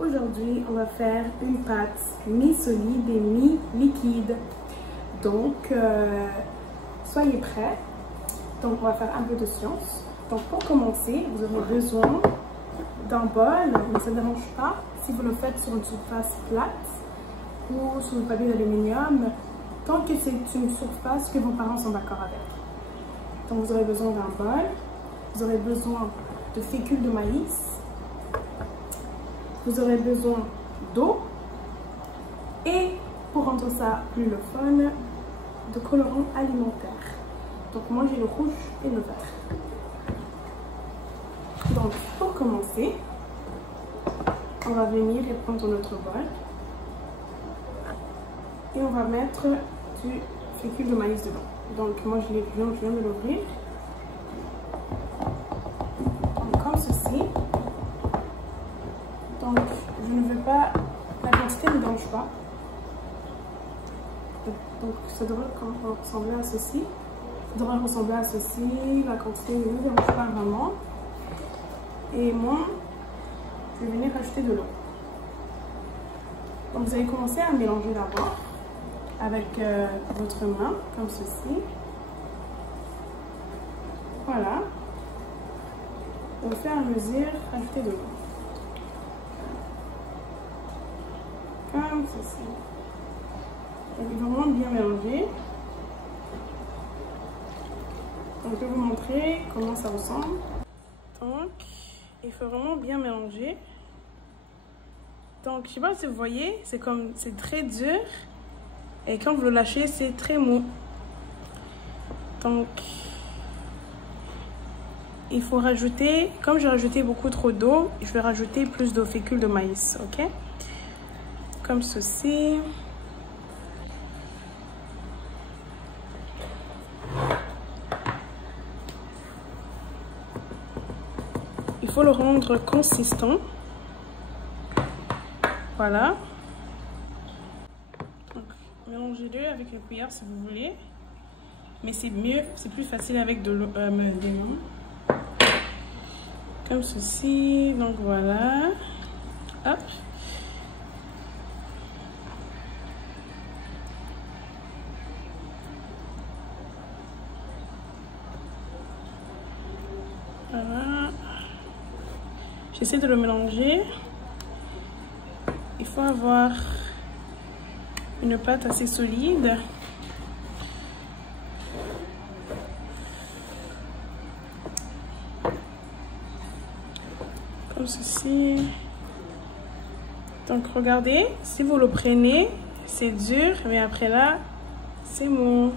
aujourd'hui, on va faire une pâte mi-solide et mi-liquide. Donc, soyez prêts. Donc, on va faire un peu de science. Donc, pour commencer, vous aurez besoin d'un bol, mais ça ne dérange pas si vous le faites sur une surface plate ou sur le papier d'aluminium, tant que c'est une surface que vos parents sont d'accord avec. Donc, vous aurez besoin d'un bol, vous aurez besoin de fécule de maïs, vous aurez besoin d'eau et, pour rendre ça plus le fun, de colorants alimentaires. Donc moi j'ai le rouge et le vert. Donc pour commencer, on va venir et prendre notre bol et on va mettre du fécule de maïs dedans. Donc moi je viens de l'ouvrir. Comme ceci. Donc je ne veux pas, la quantité ne dérange pas. Donc ça devrait ressembler à ceci. Ça devrait ressembler à ceci. La quantité ne dérange pas vraiment. Et moi, je vais venir rajouter de l'eau. Donc vous allez commencer à mélanger d'abord avec votre main, comme ceci. Voilà. Au fur et à mesure, rajouter de l'eau. Comme ceci. Donc il faut vraiment bien mélanger. Donc je vais vous montrer comment ça ressemble. Donc il faut vraiment bien mélanger. Donc je sais pas si vous voyez, c'est très dur. Et quand vous le lâchez, c'est très mou. Donc il faut rajouter, comme j'ai rajouté beaucoup trop d'eau, je vais rajouter plus de fécule de maïs, ok? Comme ceci. Il faut le rendre consistant. Voilà. Donc, mélangez-le avec une cuillère si vous voulez. Mais c'est mieux, c'est plus facile avec des mains. Comme ceci. Donc voilà. Hop. Voilà. J'essaie de le mélanger. Il faut avoir une pâte assez solide. Comme ceci. Donc regardez, si vous le prenez, c'est dur, mais après là, c'est mou.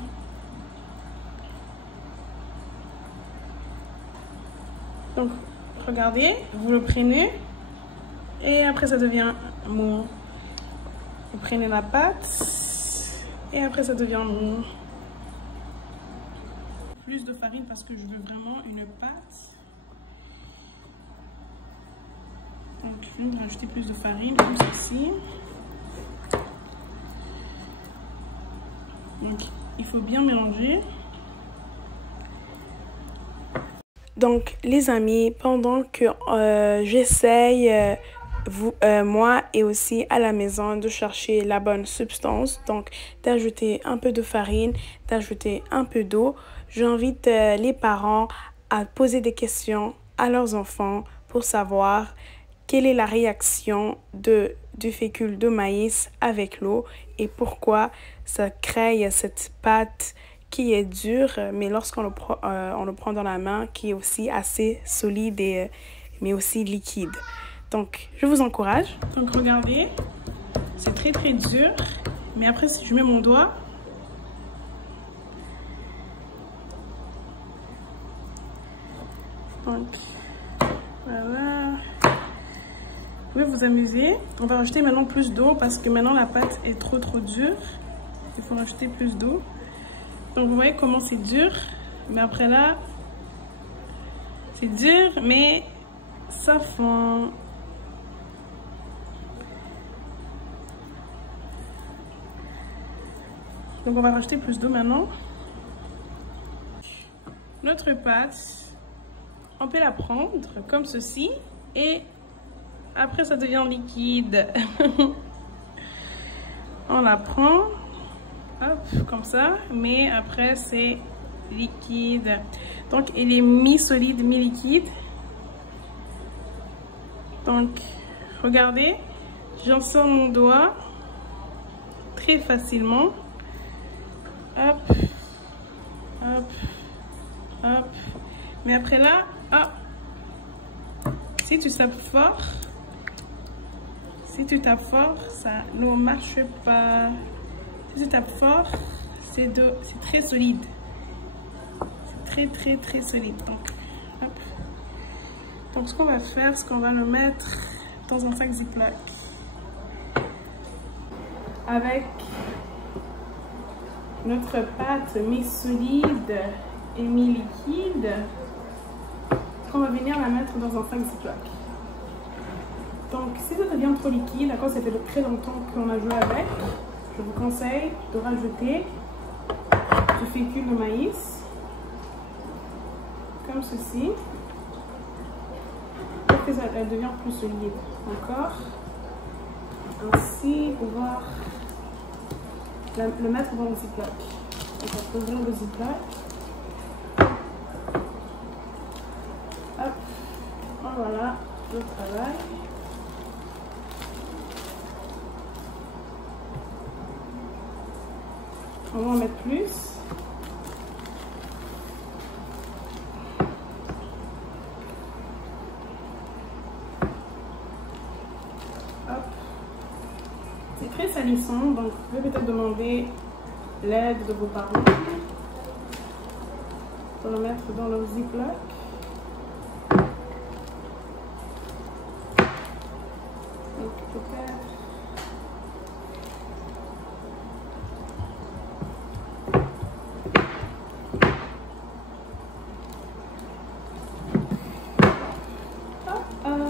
Donc regardez, vous le prenez et après ça devient mou. Vous prenez la pâte et après ça devient mou. Plus de farine parce que je veux vraiment une pâte. Donc je vais rajouter plus de farine comme ceci. Donc il faut bien mélanger. Donc les amis, pendant que j'essaye moi et aussi à la maison de chercher la bonne substance, donc d'ajouter un peu de farine, d'ajouter un peu d'eau, j'invite les parents à poser des questions à leurs enfants pour savoir quelle est la réaction du fécule de maïs avec l'eau et pourquoi ça crée cette pâte qui est dure, mais lorsqu'on le prend dans la main, qui est aussi assez solide mais aussi liquide. Donc, je vous encourage. Donc, regardez, c'est très très dur, mais après, si je mets mon doigt, donc, voilà. Vous pouvez vous amuser. On va rajouter maintenant plus d'eau parce que maintenant la pâte est trop dure. Il faut rajouter plus d'eau. Donc vous voyez comment c'est dur, mais après là, c'est dur, mais ça fond. Donc on va rajouter plus d'eau maintenant. Notre pâte, on peut la prendre comme ceci et Après, ça devient liquide. On la prend, hop, comme ça. Mais après, c'est liquide. Donc, il est mi-solide, mi-liquide. Donc, regardez, j'en sors mon doigt très facilement. Hop, hop, hop. Mais après là, hop, si tu tapes fort, ça ne marche pas. Si tu tapes fort, c'est très solide. C'est très solide. Donc, hop. Donc, ce qu'on va faire, c'est qu'on va le mettre dans un sac Ziploc avec notre pâte mi-solide et mi-liquide. On va venir la mettre dans un sac Ziploc. Donc, si ça devient trop liquide, d'accord, ça fait très longtemps qu'on a joué avec, je vous conseille de rajouter du fécule de maïs, comme ceci, pour que ça devient plus solide. Encore, ainsi, pouvoir le mettre dans le Ziploc. Donc, on va ouvrir le Ziploc. Hop, voilà le travail. On va en mettre plus. Hop. C'est très salissant, donc vous pouvez peut-être demander l'aide de vos parents pour le mettre dans le Ziploc. Donc peut-être. Voilà.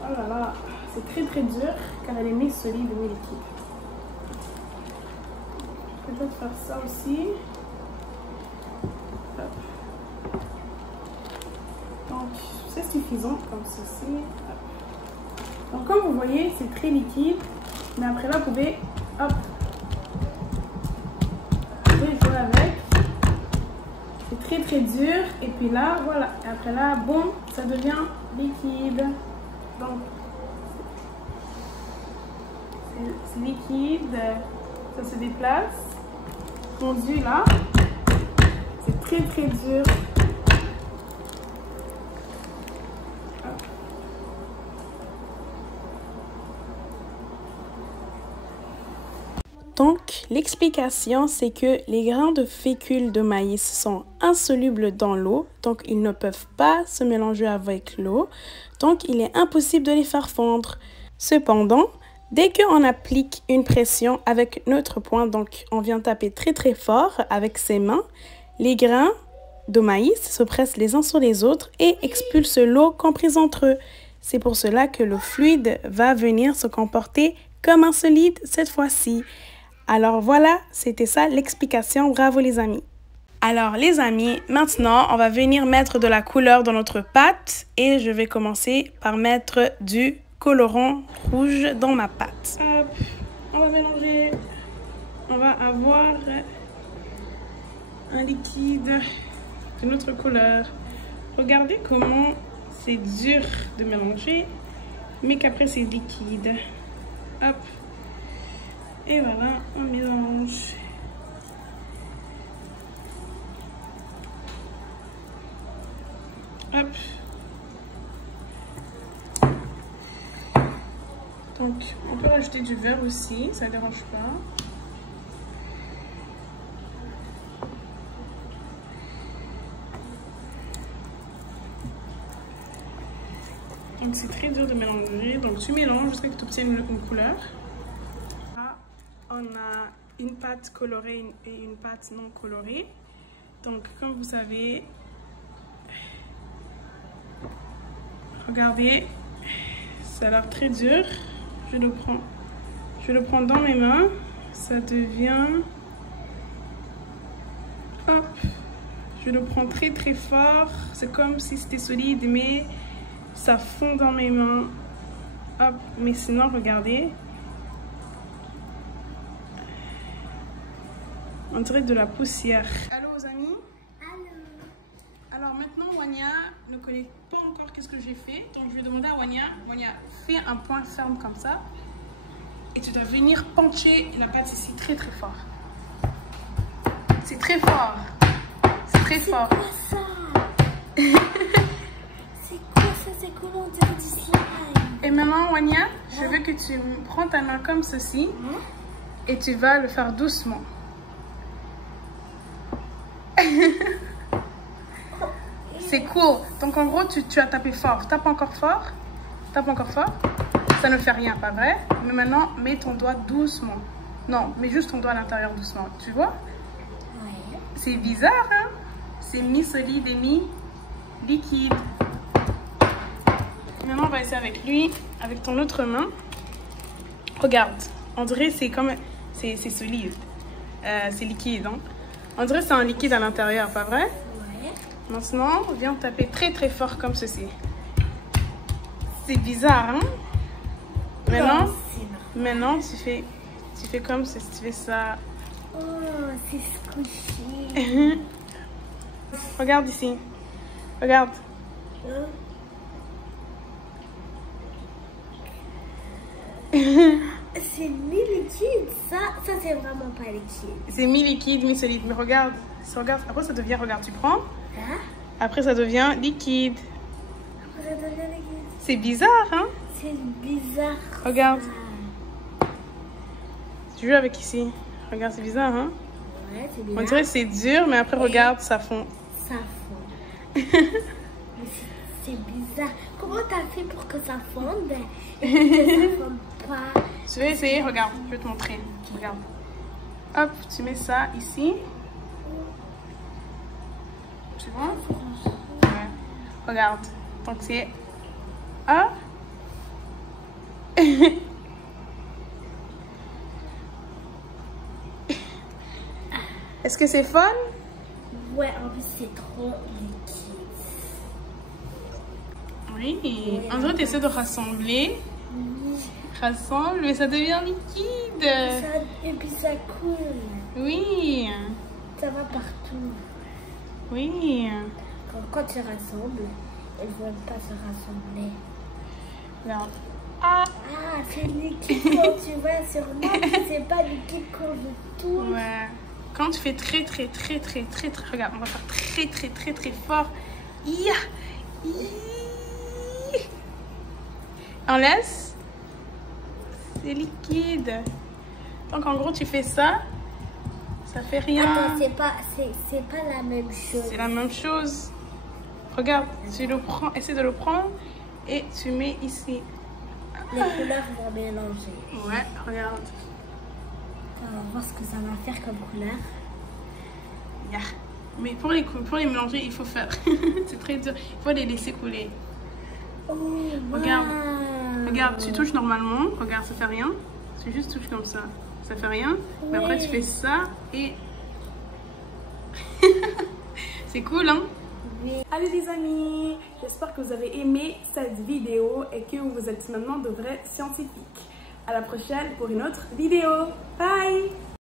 Oh là là, c'est très dur car elle est mi-solide et mi-liquide. Peut-être faire ça aussi. Hop. Donc c'est suffisant comme ceci. Hop. Donc comme vous voyez, c'est très liquide, mais après là vous pouvez, hop, jouer avec. C'est très dur, et puis là voilà, et après là boum, ça devient liquide. Donc c'est liquide, ça se déplace, fondu là, c'est très dur. Donc, l'explication, c'est que les grains de fécule de maïs sont insolubles dans l'eau, donc ils ne peuvent pas se mélanger avec l'eau, donc il est impossible de les faire fondre. Cependant, dès qu'on applique une pression avec notre poing, donc on vient taper très fort avec ses mains, les grains de maïs se pressent les uns sur les autres et expulsent l'eau comprise entre eux. C'est pour cela que le fluide va venir se comporter comme un solide cette fois-ci. Alors voilà, c'était ça l'explication. Bravo les amis. Alors les amis, maintenant on va venir mettre de la couleur dans notre pâte et je vais commencer par mettre du colorant rouge dans ma pâte. Hop, on va mélanger. On va avoir un liquide de notre couleur. Regardez comment c'est dur de mélanger, mais qu'après c'est liquide. Hop. Et voilà, on mélange. Hop. Donc, on peut rajouter du verre aussi, ça ne dérange pas. Donc, c'est très dur de mélanger. Donc, tu mélanges jusqu'à ce que tu obtiennes une couleur. On a une pâte colorée et une pâte non colorée. Donc, comme vous savez, regardez, ça a l'air très dur. Je le prends dans mes mains. Ça devient Je le prends très très fort. C'est comme si c'était solide, mais ça fond dans mes mains. Hop, mais sinon, regardez. On dirait de la poussière. Allô, aux amis? Allô. Alors maintenant, Wania ne connaît pas encore qu'est-ce que j'ai fait. Donc je vais demander à Wania, fais un point ferme comme ça. Et tu dois venir pencher la pâte ici très très fort. C'est très fort. C'est très fort. C'est quoi ça? C'est quoi ça? C'est comment on dirait du slime? Et maintenant, Wania, je veux que tu prends ta main comme ceci. Et tu vas le faire doucement. C'est court. Donc en gros, tu as tapé fort. Tape encore fort. Tape encore fort. Ça ne fait rien, pas vrai? Mais maintenant, mets ton doigt doucement. Non, mets juste ton doigt à l'intérieur doucement. Tu vois? Ouais. C'est bizarre, hein? C'est mi-solide et mi-liquide. Maintenant, on va essayer avec lui, avec ton autre main. Regarde. On dirait c'est comme... C'est solide. C'est liquide, hein? On dirait c'est un liquide à l'intérieur, pas vrai? Ouais. Maintenant, viens taper très très fort comme ceci. C'est bizarre, hein? Maintenant, tu fais comme si tu fais ça. Oh, c'est squishy. Regarde ici. Regarde. C'est mi-liquide, ça c'est vraiment pas liquide. C'est mi-liquide, mi-solide. Mais regarde, regarde. Après ça devient, regarde, tu prends. Hein? Après ça devient liquide. Après ça devient liquide. C'est bizarre, hein? C'est bizarre. Regarde. Ça. Tu joues avec ici. Regarde, c'est bizarre, hein? Ouais, c'est bizarre. On dirait que c'est dur, mais après regarde, ça fond. Ça fond. Mais c'est bizarre. Comment t'as fait pour que ça fonde et que ça fonde pas? Tu veux essayer? Regarde, je vais te montrer. Regarde. Hop, tu mets ça ici. Tu vois? Ouais. Regarde. Donc c'est... Ah! Est-ce que c'est fun? Ouais, en plus c'est trop liquide. Oui. On dirait que tu essaies de rassembler. Rassemble, mais ça devient liquide. Et puis ça coule. Oui. Ça va partout. Oui. Quand tu rassembles, elles ne veulent pas se rassembler. Regarde. Ah. Ah, c'est liquide quand tu vas sur moi, c'est pas liquide quand je tourne. Ouais. Quand tu fais très, regarde, on va faire très fort. Ya. On laisse. C'est liquide. Donc en gros, tu fais ça. Ça fait rien. Attends, c'est pas la même chose. C'est la même chose. Regarde, tu le prends, essaie de le prendre et tu mets ici. Les couleurs vont mélanger. Ouais, regarde. On va voir ce que ça va faire comme couleur. Yeah. Mais pour les mélanger, il faut faire. C'est très dur. Il faut les laisser couler. Oh, regarde. wow. Regarde, tu touches normalement. Regarde, ça fait rien. Tu juste touches comme ça. Ça fait rien. Oui. Mais après, tu fais ça et... C'est cool, hein? Oui. Allez les amis, j'espère que vous avez aimé cette vidéo et que vous êtes maintenant de vrais scientifiques. À la prochaine pour une autre vidéo. Bye!